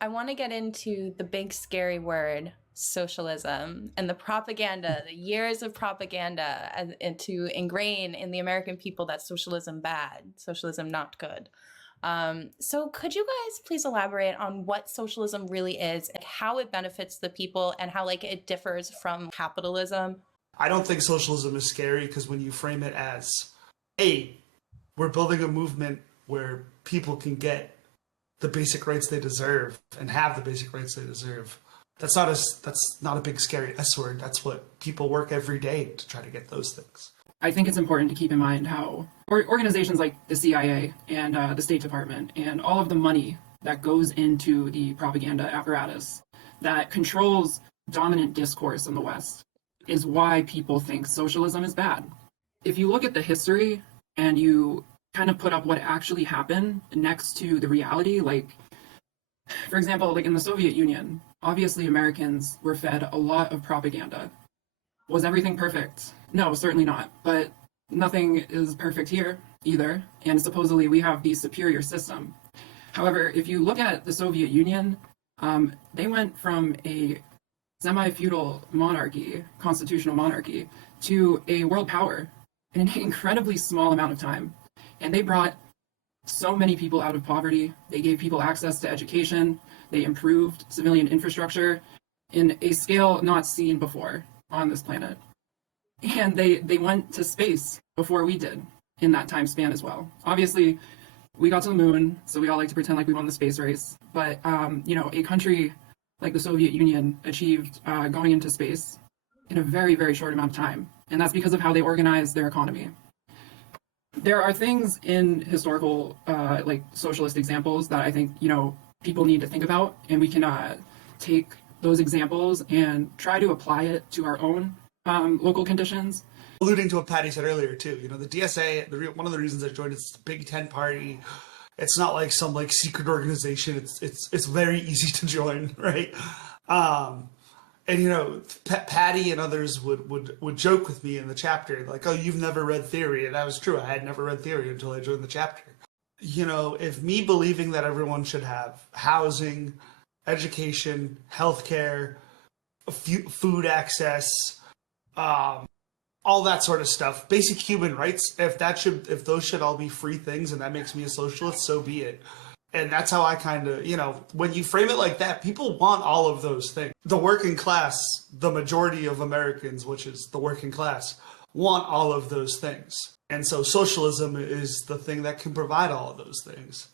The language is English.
I want to get into the big scary word socialism and the propaganda, the years of propaganda, and to ingrain in the American people that socialism bad, socialism not good. So could you guys please elaborate on what socialism really is, and how it benefits the people, and how like it differs from capitalism? I don't think socialism is scary because when you frame it as, hey, we're building a movement where people can get the basic rights they deserve and have the basic rights they deserve. That's not a big scary S word. That's what people work every day to try to get those things. I think it's important to keep in mind how organizations like the CIA and the State Department and all of the money that goes into the propaganda apparatus that controls dominant discourse in the West is why people think socialism is bad. If you look at the history and you kind of put up what actually happened next to the reality, like, for example, like in the Soviet Union, obviously Americans were fed a lot of propaganda. Was everything perfect? No, certainly not. But nothing is perfect here either. And supposedly we have the superior system. However, if you look at the Soviet Union, they went from a semi-feudal monarchy, constitutional monarchy, to a world power in an incredibly small amount of time. And they brought so many people out of poverty. They gave people access to education. They improved civilian infrastructure in a scale not seen before on this planet. And they went to space before we did in that time span as well. Obviously, we got to the moon, so we all like to pretend like we won the space race. But, a country like the Soviet Union achieved going into space in a very, very short amount of time. And that's because of how they organized their economy. There are things in historical, socialist examples that I think, people need to think about, and we can take those examples and try to apply it to our own local conditions. Alluding to what Patty said earlier too, the DSA, one of the reasons I joined is the Big Ten Party. It's not like some secret organization. It's very easy to join, right? And Patty and others would joke with me in the chapter, like, "Oh, you've never read theory," and that was true. I had never read theory until I joined the chapter. If me believing that everyone should have housing, education, healthcare, food access, all that sort of stuff, basic human rights, if those should all be free things, and that makes me a socialist, so be it. And that's how I kind of, when you frame it like that, people want all of those things. The working class, the majority of Americans, which is the working class, want all of those things. And so socialism is the thing that can provide all of those things.